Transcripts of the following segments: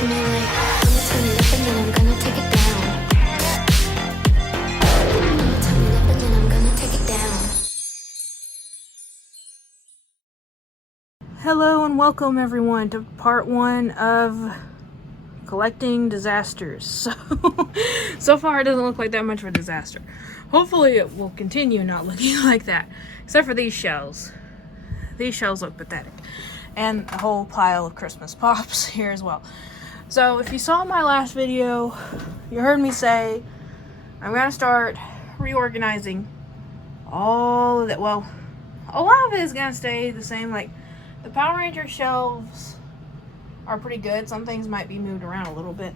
to me like, I'ma turn it up and then I'm gonna take it down. I'ma turn it up and then I'm gonna take it down. Hello and welcome everyone to part 1 of collecting disasters. So far it doesn't look like that much of a disaster. Hopefully it will continue not looking like that. Except for these shells. These shells look pathetic. And a whole pile of Christmas pops here as well. So if you saw my last video, you heard me say I'm gonna start reorganizing all of that. Well, a lot of it is gonna stay the same. Like the Power Ranger shelves are pretty good. Some things might be moved around a little bit.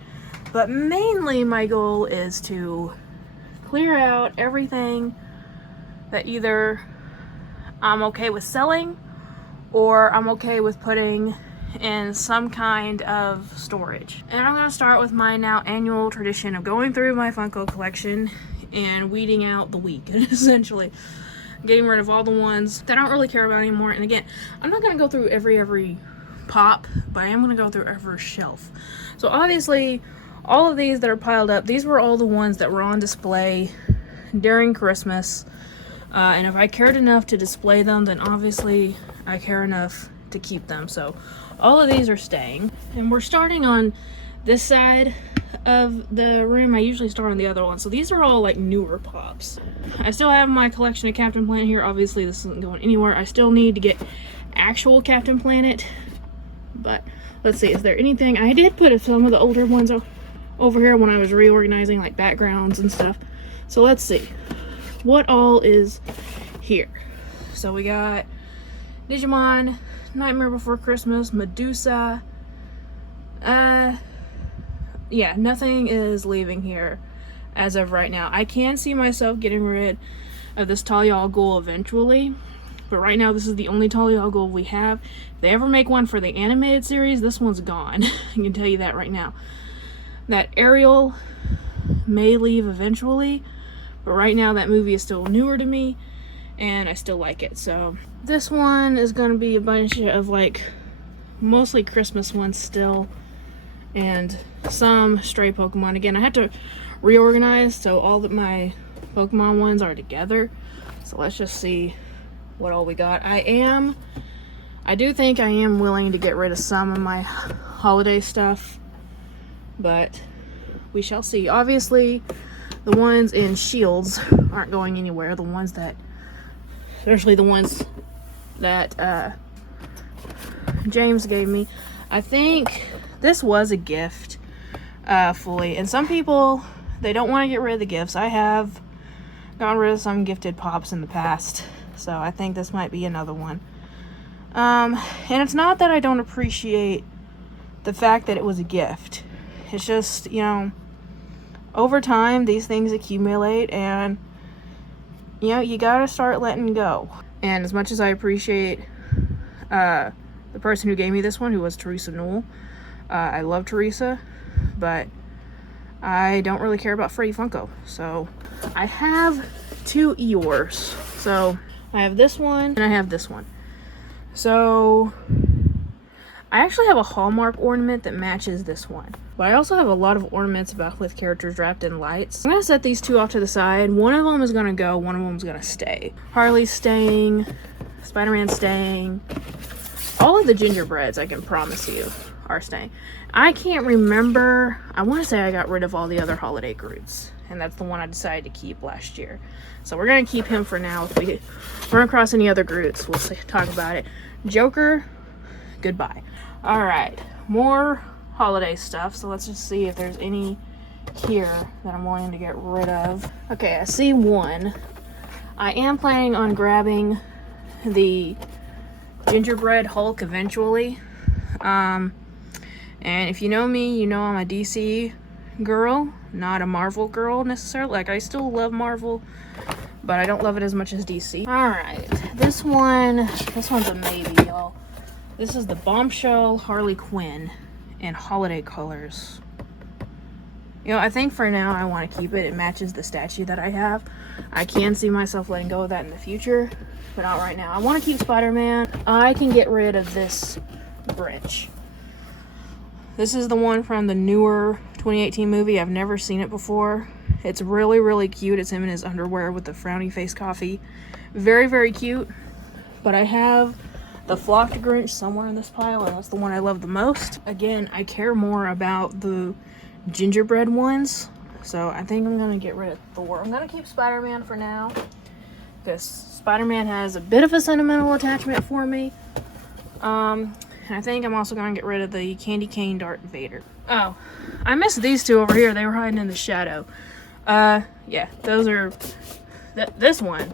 But mainly my goal is to clear out everything that either I'm okay with selling or I'm okay with putting in some kind of storage. And I'm going to start with my now annual tradition of going through my Funko collection and weeding out the weak, essentially. Getting rid of all the ones that I don't really care about anymore. And again, I'm not going to go through every pop, but I am going to go through every shelf. So obviously, all of these that are piled up, these were all the ones that were on display during Christmas. And if I cared enough to display them, then obviously I care enough to keep them. So all of these are staying. And we're starting on this side of the room. I usually start on the other one. So these are all like newer pops. I still have my collection of Captain Planet here. Obviously this isn't going anywhere. I still need to get actual Captain Planet. But let's see, is there anything? I did put some of the older ones over here when I was reorganizing like backgrounds and stuff. So let's see what all is here. So we got Digimon, Nightmare Before Christmas, Medusa. Yeah, nothing is leaving here as of right now. I can see myself getting rid of this Talia Ghul eventually, but right now this is the only Talia Ghul we have. If they ever make one for the animated series, this one's gone. I can tell you that right now. That Ariel may leave eventually, but right now that movie is still newer to me and I still like it. So this one is going to be a bunch of like mostly Christmas ones still and some stray Pokemon. Again, I had to reorganize so all of my Pokemon ones are together. So let's just see what all we got. I do think I am willing to get rid of some of my holiday stuff, but we shall see. Obviously the ones in shields aren't going anywhere. The ones that, especially the ones that James gave me. I think this was a gift fully, and some people, they don't want to get rid of the gifts. I have gotten rid of some gifted pops in the past, so I think this might be another one. And it's not that I don't appreciate the fact that it was a gift. It's just, you know, over time these things accumulate and, you know, you gotta start letting go. And as much as I appreciate the person who gave me this one, who was Teresa Newell, I love Teresa, but I don't really care about Freddy Funko. So I have 2 Eeyores. So I have this one and I have this one. So I actually have a Hallmark ornament that matches this one. But I also have a lot of ornaments with characters wrapped in lights. I'm going to set these 2 off to the side. One of them is going to go, one of them is going to stay. Harley's staying, Spider-Man staying. All of the gingerbreads, I can promise you, are staying. I can't remember. I want to say I got rid of all the other holiday Groots. And that's the one I decided to keep last year. So we're going to keep him for now. If we run across any other Groots, we'll talk about it. Joker, goodbye. Alright, more holiday stuff. So let's just see if there's any here that I'm wanting to get rid of. Okay, I see one. I am planning on grabbing the Gingerbread Hulk eventually. And if you know me, you know I'm a DC girl, not a Marvel girl necessarily. Like, I still love Marvel, but I don't love it as much as DC. Alright, this one's a maybe, y'all. This is the Bombshell Harley Quinn in holiday colors. You know, I think for now I want to keep it. It matches the statue that I have. I can see myself letting go of that in the future, but not right now. I want to keep Spider-Man. I can get rid of this Grinch. This is the one from the newer 2018 movie. I've never seen it before. It's really, really cute. It's him in his underwear with the frowny face coffee. Very, very cute. But I have the Flocked Grinch somewhere in this pile, and that's the one I love the most. Again, I care more about the gingerbread ones, so I think I'm gonna get rid of Thor. I'm gonna keep Spider-Man for now, because Spider-Man has a bit of a sentimental attachment for me. And I think I'm also gonna get rid of the candy cane Darth Vader. Oh, I missed these two over here. They were hiding in the shadow. Yeah, those are... This one,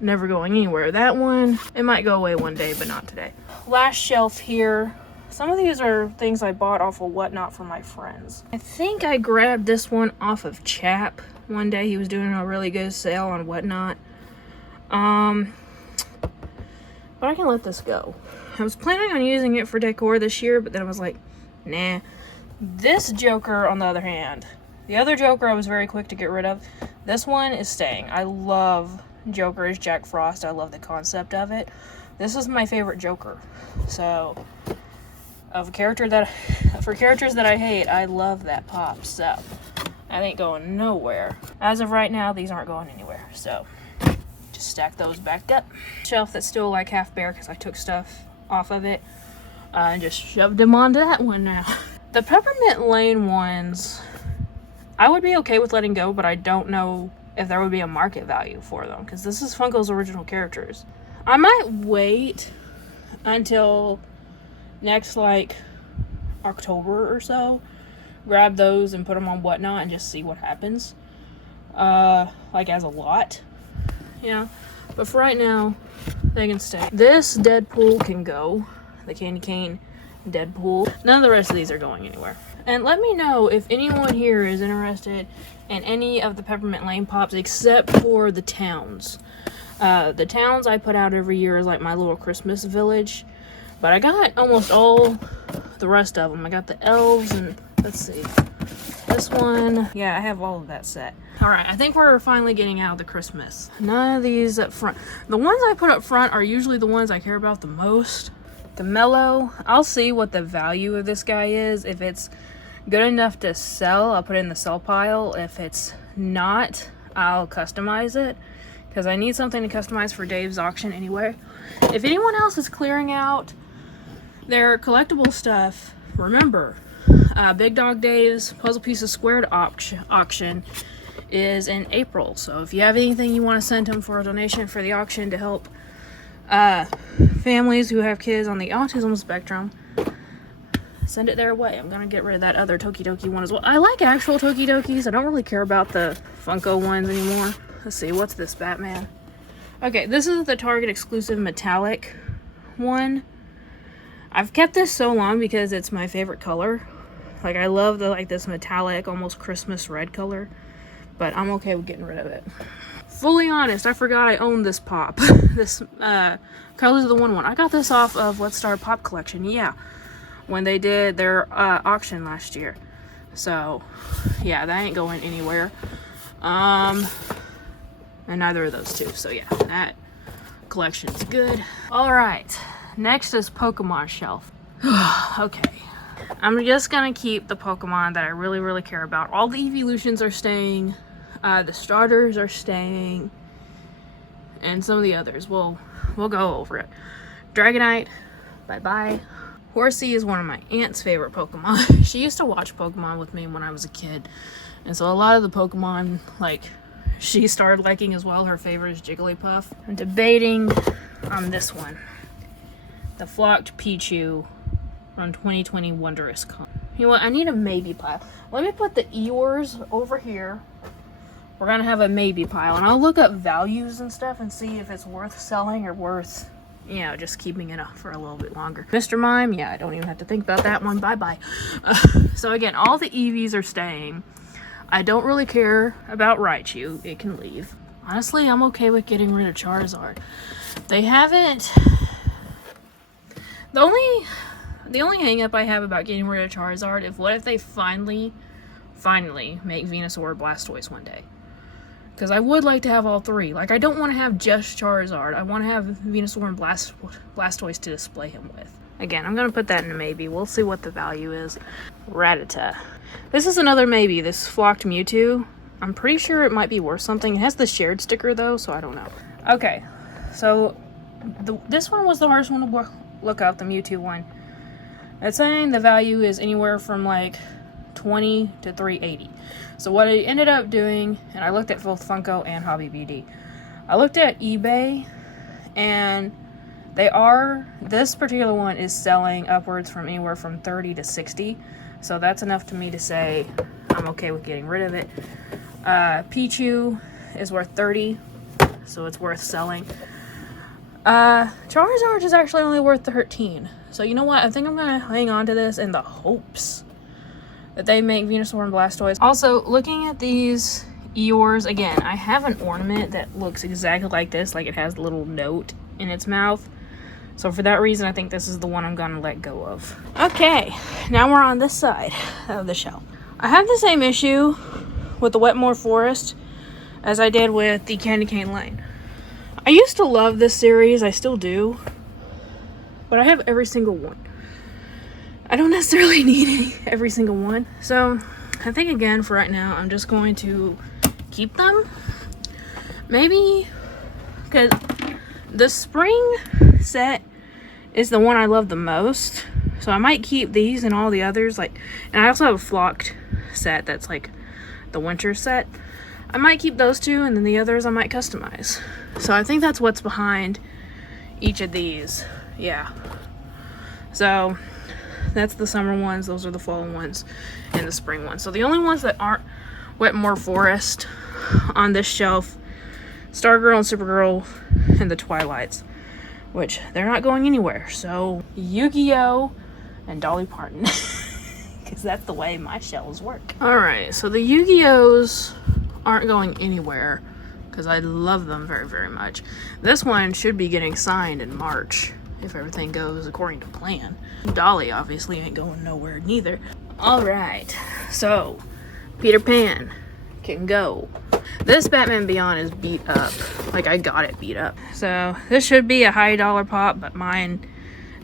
never going anywhere. That one, it might go away one day, but not today. Last shelf here. Some of these are things I bought off of Whatnot for my friends. I think I grabbed this one off of Chap one day. He was doing a really good sale on Whatnot. But I can let this go. I was planning on using it for decor this year, but then I was like, nah. This Joker, on the other hand, the other Joker I was very quick to get rid of. This one is staying. I love Joker as Jack Frost. I love the concept of it. This is my favorite Joker. So, for characters that I hate, I love that pop. So, I ain't going nowhere. As of right now, these aren't going anywhere. So, just stack those back up. Shelf that's still like half bare because I took stuff off of it and just shoved them onto that one now. The Peppermint Lane ones, I would be okay with letting go, but I don't know if there would be a market value for them because this is Funko's original characters. I might wait until next like October or so, grab those and put them on Whatnot and just see what happens, like as a lot, you know. But for right now, they can stay. This Deadpool can go, the candy cane Deadpool. None of the rest of these are going anywhere. And let me know if anyone here is interested in any of the Peppermint Lane pops except for the towns. The towns I put out every year is like my little Christmas village, but I got almost all the rest of them. I got the elves and let's see, this one. Yeah, I have all of that set. All right, I think we're finally getting out of the Christmas. None of these up front. The ones I put up front are usually the ones I care about the most. The Mellow, I'll see what the value of this guy is. If it's good enough to sell, I'll put it in the sell pile. If it's not, I'll customize it because I need something to customize for Dave's auction anyway. If anyone else is clearing out their collectible stuff, remember, Big Dog Dave's Puzzle Pieces Squared auction is in April. So if you have anything you want to send him for a donation for the auction to help families who have kids on the autism spectrum, send it their way. I'm gonna get rid of that other Tokidoki one as well. I like actual Tokidokis. I don't really care about the Funko ones anymore. Let's see, what's this Batman? Okay, this is the Target exclusive metallic one. I've kept this so long because it's my favorite color. Like, I love the this metallic, almost Christmas red color. But I'm okay with getting rid of it. Fully honest, I forgot I owned this pop. This Colors of the One. I got this off of Let's Start Pop Collection. Yeah, when they did their auction last year. So, yeah, that ain't going anywhere. And neither of those two. So, yeah, that collection's good. All right, next is Pokemon shelf. Okay. I'm just gonna keep the Pokemon that I really, really care about. All the evolutions are staying. The starters are staying. And some of the others. We'll go over it. Dragonite, bye-bye. Horsey is one of my aunt's favorite Pokemon. She used to watch Pokemon with me when I was a kid. And so a lot of the Pokemon, she started liking as well. Her favorite is Jigglypuff. I'm debating on this one. The Flocked Pichu on 2020 Wondrous Con. You know what? I need a maybe pile. Let me put the Eeyores over here. We're gonna have a maybe pile, and I'll look up values and stuff and see if it's worth selling or worth, just keeping it up for a little bit longer. Mr. Mime, yeah, I don't even have to think about that one. Bye-bye. So again, all the Eevees are staying. I don't really care about Raichu. It can leave. Honestly, I'm okay with getting rid of Charizard. They haven't... The only hang up I have about getting rid of Charizard is what if they finally make Venusaur Blastoise one day. Because I would like to have all three. I don't want to have just Charizard. I want to have Venusaur and Blastoise to display him with. Again, I'm gonna put that in a maybe. We'll see what the value is. Rattata. This is another maybe, this flocked Mewtwo. I'm pretty sure it might be worth something. It has the shared sticker though, so I don't know. Okay, so this one was the hardest one to look up, the Mewtwo one. It's saying the value is anywhere from like 20 to 380. So what I ended up doing, and I looked at both Funko and Hobby BD. I looked at eBay, and this particular one is selling upwards from anywhere from 30 to 60. So that's enough to me to say I'm okay with getting rid of it. Pichu is worth 30, so it's worth selling. Charizard is actually only worth 13. So you know what? I think I'm gonna hang on to this in the hopes that they make Venusaur and Blastoise. Also, looking at these Eeyores, again, I have an ornament that looks exactly like this, like it has a little note in its mouth. So for that reason, I think this is the one I'm gonna let go of. Okay, now we're on this side of the shelf. I have the same issue with the Wetmore Forest as I did with the Candy Cane Lane. I used to love this series, I still do, but I have every single one. I don't necessarily need every single one. So I think again for right now, I'm just going to keep them. Maybe, because the spring set is the one I love the most. So I might keep these and all the others. And I also have a flocked set that's like the winter set. I might keep those two, and then the others I might customize. So I think that's what's behind each of these. Yeah. So that's the summer ones, those are the fall ones, and the spring ones. So the only ones that aren't Wetmore Forest on this shelf, Stargirl and Supergirl and the Twilights, which they're not going anywhere. So Yu-Gi-Oh! And Dolly Parton, because that's the way my shelves work. Alright, so the Yu-Gi-Ohs aren't going anywhere because I love them very, very much. This one should be getting signed in March if everything goes according to plan. Dolly obviously ain't going nowhere neither. Alright, so Peter Pan can go. This Batman Beyond is beat up. Like, I got it beat up. So this should be a high dollar pop, but mine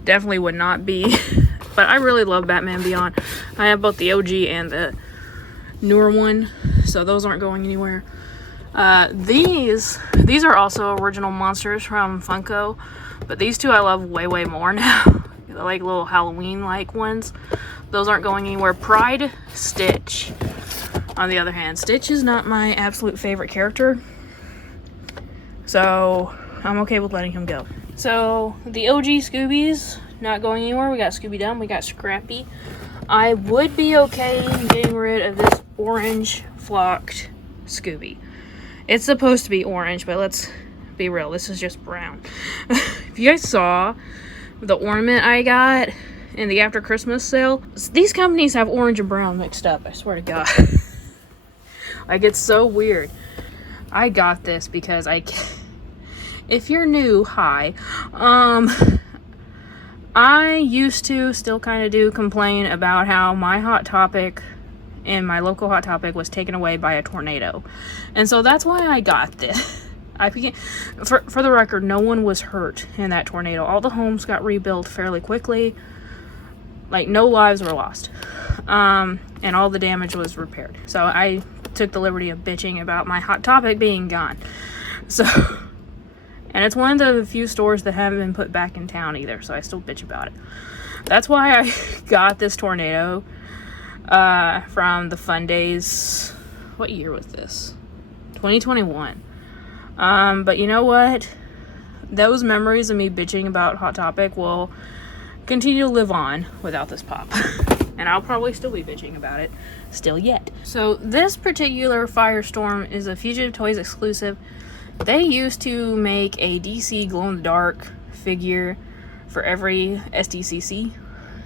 definitely would not be. But I really love Batman Beyond. I have both the OG and the newer one, so those aren't going anywhere. These are also original monsters from Funko, but these two I love way, way more now. They're like little Halloween-like ones. Those aren't going anywhere. Pride, Stitch. On the other hand, Stitch is not my absolute favorite character, so I'm okay with letting him go. So the OG Scoobies, not going anywhere. We got Scooby Dum, we got Scrappy. I would be okay getting rid of this orange flocked Scooby. It's supposed to be orange, but let's be real, this is just brown. If you guys saw the ornament I got in the after Christmas sale, these companies have orange and brown mixed up, I swear to God. Like, it's so weird. I got this because if you're new, hi. I used to, still kind of do, complain about how my Hot Topic and my local Hot Topic was taken away by a tornado. And so that's why I got this. For the record, no one was hurt in that tornado. All the homes got rebuilt fairly quickly. Like, no lives were lost. And all the damage was repaired. So I took the liberty of bitching about my Hot Topic being gone. So, and it's one of the few stores that haven't been put back in town either, so I still bitch about it. That's why I got this tornado from the Fun Days. What year was this? 2021. But you know what? Those memories of me bitching about Hot Topic will continue to live on without this pop. And I'll probably still be bitching about it still yet. So this particular Firestorm is a Fugitive Toys exclusive. They used to make a DC glow-in-the-dark figure for every SDCC.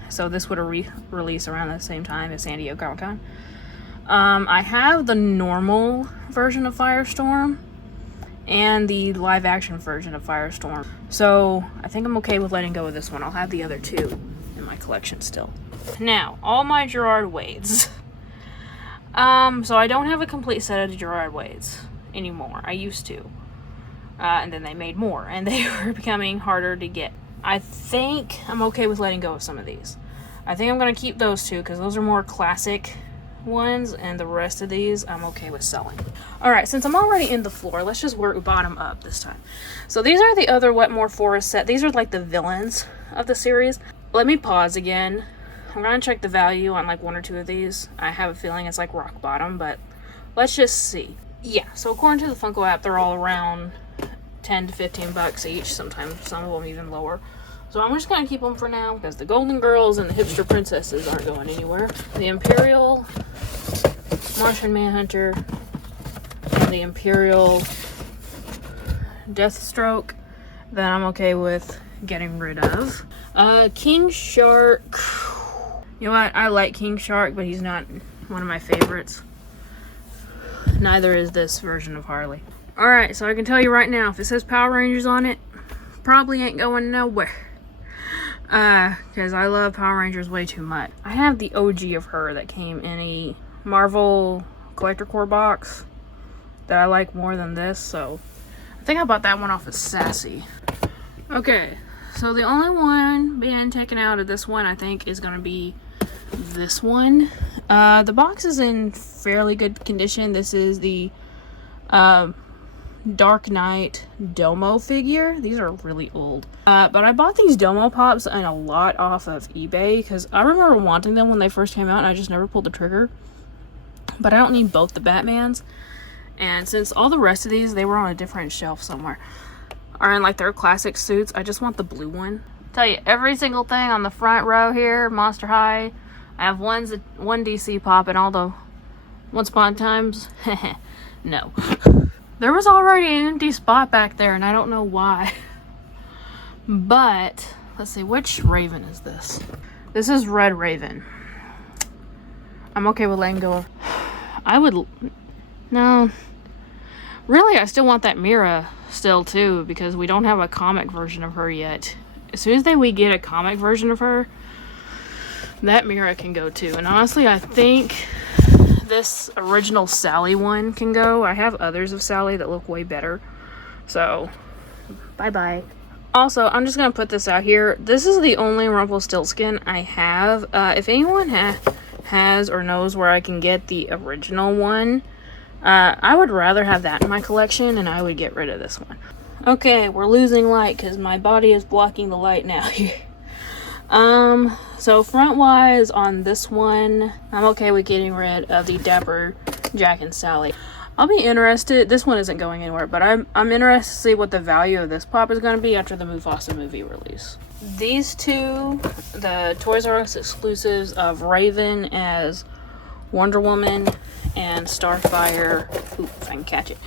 So this would release around the same time as San Diego Comic-Con. I have the normal version of Firestorm and the live-action version of Firestorm. So I think I'm okay with letting go of this one. I'll have the other two in my collection still. Now, all my Gerard Wades. So I don't have a complete set of Gerard Wades anymore. I used to. And then they made more, and they were becoming harder to get. I think I'm okay with letting go of some of these. I think I'm going to keep those two because those are more classic ones, and the rest of these I'm okay with selling. Alright, since I'm already in the floor, let's just work bottom up this time. So these are the other Wetmore Forest set. These are like the villains of the series. Let me pause again. I'm going to check the value on like one or two of these. I have a feeling it's like rock bottom, but let's just see. Yeah, so according to the Funko app, they're all around 10 to 15 bucks each, sometimes some of them even lower. So I'm just going to keep them for now because the Golden Girls and the Hipster Princesses aren't going anywhere. The Imperial Martian Manhunter and the Imperial Deathstroke, that I'm okay with getting rid of. King Shark. You know what? I like King Shark, but he's not one of my favorites. Neither is this version of Harley. Alright, so I can tell you right now, if it says Power Rangers on it, probably ain't going nowhere. Because I love Power Rangers way too much. I have the OG of her that came in a Marvel Collector Core box that I like more than this, so I think I bought that one off of Sassy. Okay, so the only one being taken out of this one, I think, is going to be this one. The box is in fairly good condition. This is the Dark Knight Domo figure. These are really old. But I bought these Domo Pops and a lot off of eBay because I remember wanting them when they first came out and I just never pulled the trigger. But I don't need both the Batmans. And since all the rest of these, they were on a different shelf somewhere, are in like their classic suits, I just want the blue one. Tell you, every single thing on the front row here, Monster High, I have one DC Pop and all the Once Upon a Times. No. There was already an empty spot back there, and I don't know why. But, let's see, which Raven is this? This is Red Raven. I'm okay with letting go of... I would... No. Really, I still want that Mira still, too, because we don't have a comic version of her yet. As soon as we get a comic version of her, that Mira can go, too. And honestly, I think... this original Sally one can go. I have others of Sally that look way better. So, bye-bye. Also, I'm just going to put this out here. This is the only Rumpelstiltskin I have. If anyone has or knows where I can get the original one, I would rather have that in my collection, and I would get rid of this one. Okay, we're losing light because my body is blocking the light now here. So front-wise on this one, I'm okay with getting rid of the Dapper Jack and Sally. I'll be interested, this one isn't going anywhere, but I'm interested to see what the value of this pop is going to be after the Mufasa movie release. These two, the Toys R Us exclusives of Raven as Wonder Woman and Starfire, if I can catch it,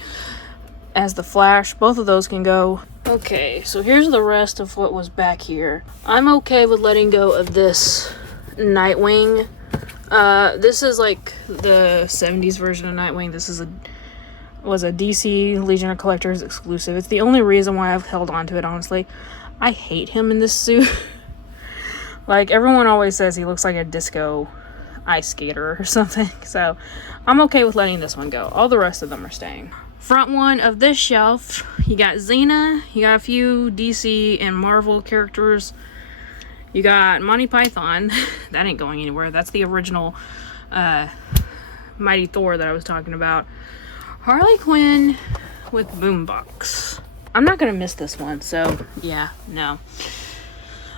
as the Flash, both of those can go. Okay, so here's the rest of what was back here. I'm okay with letting go of this Nightwing. This is like the 70s version of Nightwing. This is was a DC Legion of Collectors exclusive. It's the only reason why I've held on to it, honestly. I hate him in this suit. Like, everyone always says he looks like a disco ice skater or something. So, I'm okay with letting this one go. All the rest of them are staying. Front one of this shelf, you got Xena, you got a few DC and Marvel characters, you got Monty Python, that ain't going anywhere, that's the original Mighty Thor that I was talking about, Harley Quinn with Boombox. I'm not gonna miss this one, so yeah, no.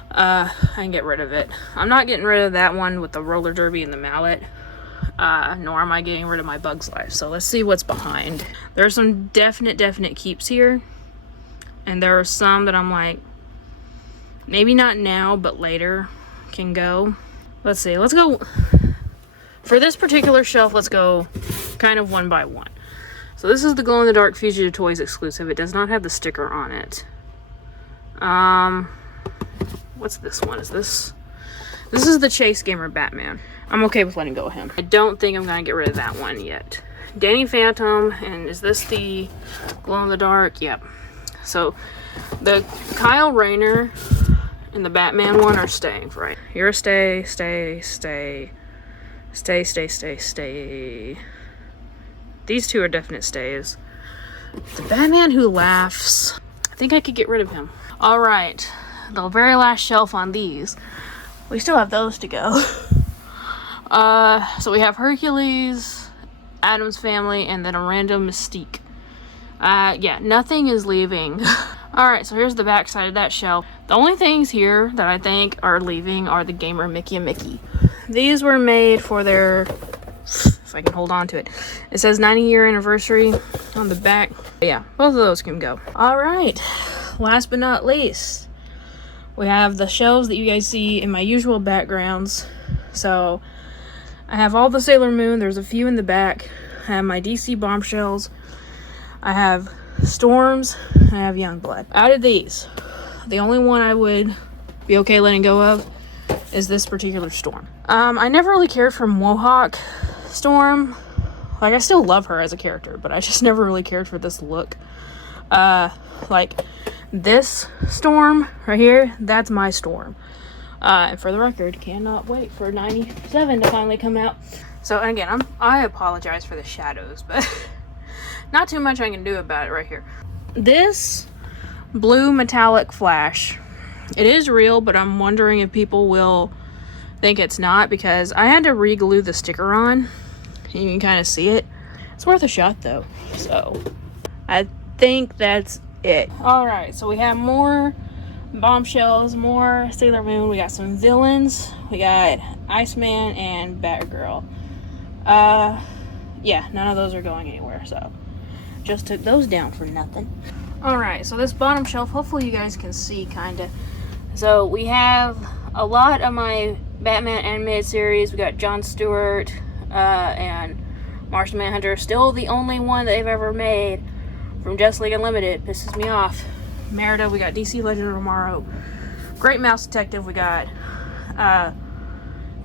I can get rid of it. I'm not getting rid of that one with the roller derby and the mallet. Nor am I getting rid of my Bug's Life. So let's see what's behind. There are some definite keeps here. And there are some that I'm like, maybe not now, but later can go. Let's see. Let's go. For this particular shelf, let's go kind of one by one. So this is the Glow in the Dark Fugitive Toys exclusive. It does not have the sticker on it. What's this one? Is this? This is the Chase Gamer Batman. I'm okay with letting go of him. I don't think I'm going to get rid of that one yet. Danny Phantom, and is this the Glow in the Dark? Yep. So, the Kyle Rayner and the Batman one are staying, right? You're a stay. These two are definite stays. The Batman Who Laughs, I think I could get rid of him. Alright, the very last shelf on these. We still have those to go. So we have Hercules, Addams Family, and then a random Mystique. Yeah, nothing is leaving. Alright, so here's the back side of that shelf. The only things here that I think are leaving are the Gamer Mickey and Mickey. These were made for their, if I can hold on to it, it says 90-year anniversary on the back. But yeah, both of those can go. Alright, last but not least, we have the shelves that you guys see in my usual backgrounds. So I have all the Sailor Moon, there's a few in the back. I have my DC Bombshells, I have Storms, I have Youngblood. Out of these, the only one I would be okay letting go of is this particular Storm. I never really cared for Mohawk Storm. Like, I still love her as a character, but I just never really cared for this look. Like, this Storm right here, that's my Storm. And for the record, cannot wait for 97 to finally come out. So, and again, I apologize for the shadows, but not too much I can do about it right here. This blue metallic flash, it is real, but I'm wondering if people will think it's not, because I had to re-glue the sticker on. You can kind of see it. It's worth a shot though. So I think that's it. Alright, so we have more Bombshells, more Sailor Moon. We got some villains. We got Iceman and Batgirl. Yeah, none of those are going anywhere, so just took those down for nothing. Alright, so this bottom shelf, hopefully you guys can see kinda. So we have a lot of my Batman animated series. We got Jon Stewart and Martian Manhunter. Still the only one that they've ever made from Justice League Unlimited. Pisses me off. Merida, we got DC Legend of Tomorrow. Great Mouse Detective, we got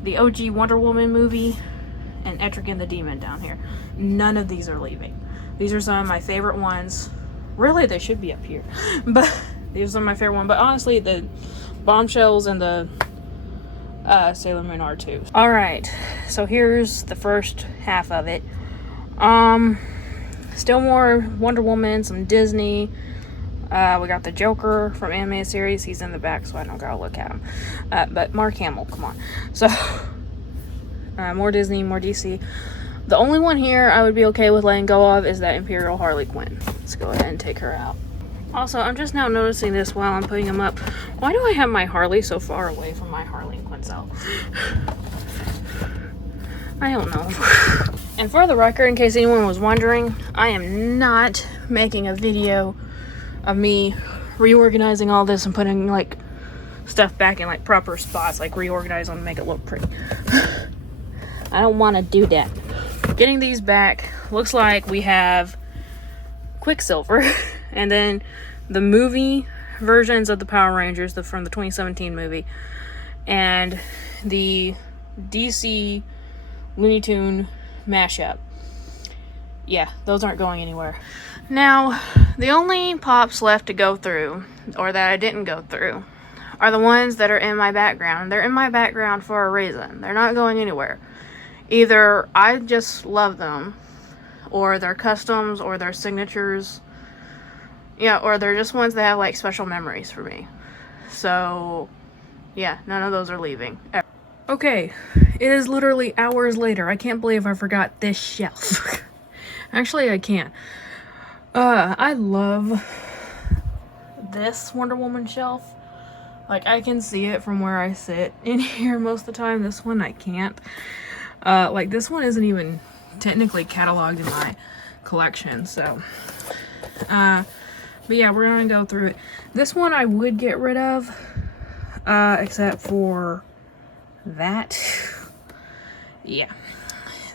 the OG Wonder Woman movie, and Etrigan the Demon down here. None of these are leaving. These are some of my favorite ones. Really, they should be up here. But these are some of my favorite ones. But honestly, the Bombshells and the Sailor Moon are too. Alright, so here's the first half of it. Still more Wonder Woman, some Disney. We got the Joker from animated series. He's in the back, so I don't gotta look at him. But Mark Hamill, come on. So, more Disney, more DC. The only one here I would be okay with letting go of is that Imperial Harley Quinn. Let's go ahead and take her out. Also, I'm just now noticing this while I'm putting them up. Why do I have my Harley so far away from my Harley Quinn self? I don't know. And for the record, in case anyone was wondering, I am not making a video of me reorganizing all this and putting like stuff back in like proper spots, like reorganize them to make it look pretty. I don't want to do that. Getting these back, looks like we have Quicksilver and then the movie versions of the Power Rangers from the 2017 movie and the DC Looney Tune mashup. Yeah, those aren't going anywhere. Now, the only pops left to go through, or that I didn't go through, are the ones that are in my background. They're in my background for a reason. They're not going anywhere. Either I just love them, or they're customs, or they're signatures. Yeah, or they're just ones that have like special memories for me. So, yeah, none of those are leaving. Okay, it is literally hours later. I can't believe I forgot this shelf. Actually, I can't. I love this Wonder Woman shelf. Like, I can see it from where I sit in here most of the time. This one, I can't. Like, this one isn't even technically cataloged in my collection, so. But yeah, we're gonna go through it. This one I would get rid of, except for that. Yeah,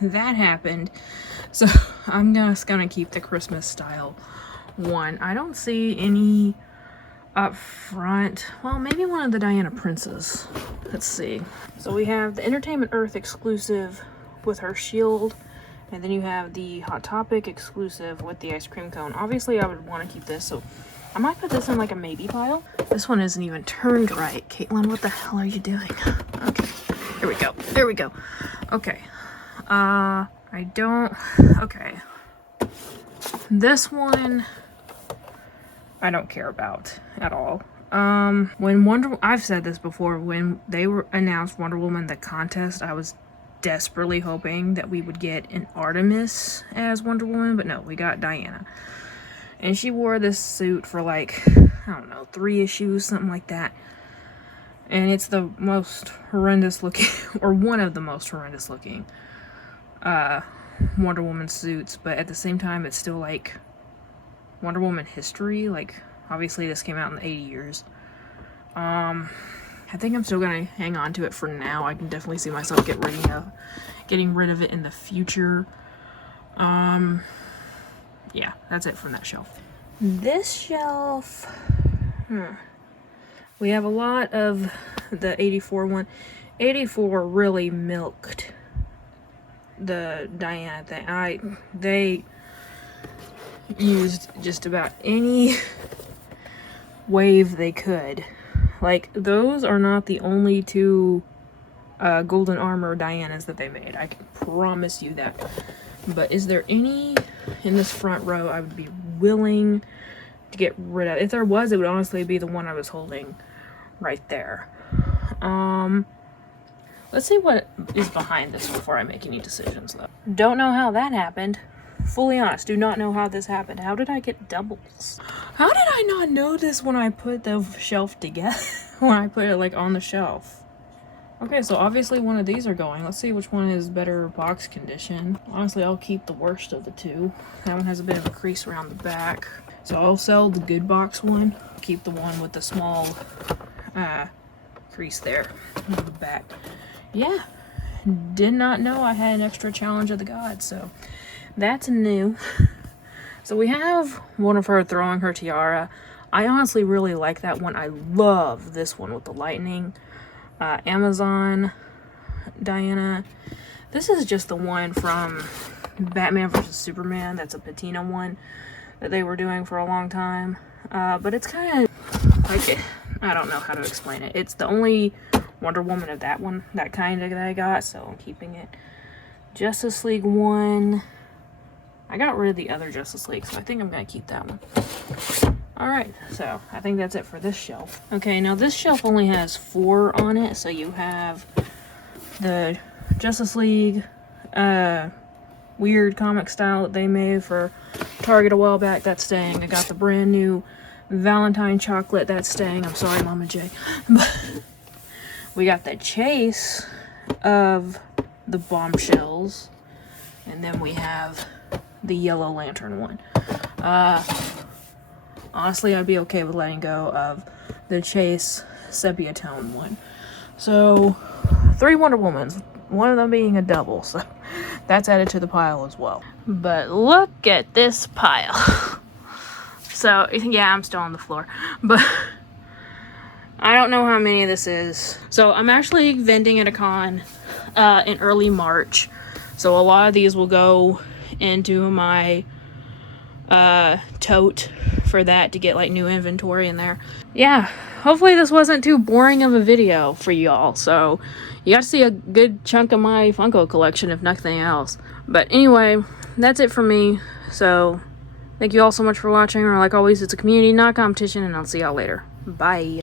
that happened. So I'm just gonna keep the Christmas style one. I don't see any up front. Well, maybe one of the Diana Princes. Let's see. So we have the Entertainment Earth exclusive with her shield, and then you have the Hot Topic exclusive with the ice cream cone. Obviously, I would want to keep this, so I might put this in like a maybe pile. This one isn't even turned right. Caitlyn, what the hell are you doing? Okay, here we go. There we go. Okay. I don't... Okay. This one, I don't care about at all. I've said this before, when they announced Wonder Woman the contest, I was desperately hoping that we would get an Artemis as Wonder Woman, but no, we got Diana. And she wore this suit for like, I don't know, 3 issues, something like that. And it's the most horrendous looking, or one of the most horrendous looking Wonder Woman suits, but at the same time it's still like Wonder Woman history. Like, obviously this came out in the 80 years. I think I'm still gonna hang on to it for now. I can definitely see myself getting rid of it in the future. Yeah, that's it from that shelf. This shelf, we have a lot of the 84 one. 84 really milked the Diana thing. They used just about any wave they could. Like, those are not the only 2 golden armor Dianas that they made. I can promise you that. But is there any in this front row I would be willing to get rid of? If there was, it would honestly be the one I was holding right there. Let's see what is behind this before I make any decisions, though. Don't know how that happened. Fully honest, do not know how this happened. How did I get doubles? How did I not notice when I put the shelf together? When I put it, like, on the shelf? Okay, so obviously one of these are going. Let's see which one is better box condition. Honestly, I'll keep the worst of the 2. That one has a bit of a crease around the back. So I'll sell the good box one. Keep the one with the small crease there on the back. Yeah, did not know I had an extra Challenge of the Gods, so that's new. So we have one of her throwing her tiara. I honestly really like that one. I love this one with the lightning. Amazon Diana. This is just the one from Batman vs. Superman. That's a patina one that they were doing for a long time. But it's kind of like it. I don't know how to explain it. It's the only Wonder Woman of that one, that kind of that I got, so I'm keeping it. Justice League one. I got rid of the other Justice League, so I think I'm gonna keep that one. Alright, so I think that's it for this shelf. Okay, now this shelf only has 4 on it, so you have the Justice League weird comic style that they made for Target a while back. That's staying. I got the brand new Valentine chocolate. That's staying. I'm sorry, Mama J. But we got the chase of the bombshells, and then we have the Yellow Lantern one. Honestly, I'd be okay with letting go of the chase sepia tone one. So 3 Wonder Womans, one of them being a double, so that's added to the pile as well. But look at this pile. So yeah, I'm still on the floor, but I don't know how many this is. So I'm actually vending at a con in early March, so a lot of these will go into my tote for that to get like new inventory in there. Yeah, hopefully this wasn't too boring of a video for y'all, so you got to see a good chunk of my Funko collection if nothing else. But anyway, that's it for me. So thank you all so much for watching. Or like always, it's a community, not a competition, and I'll see y'all later. Bye.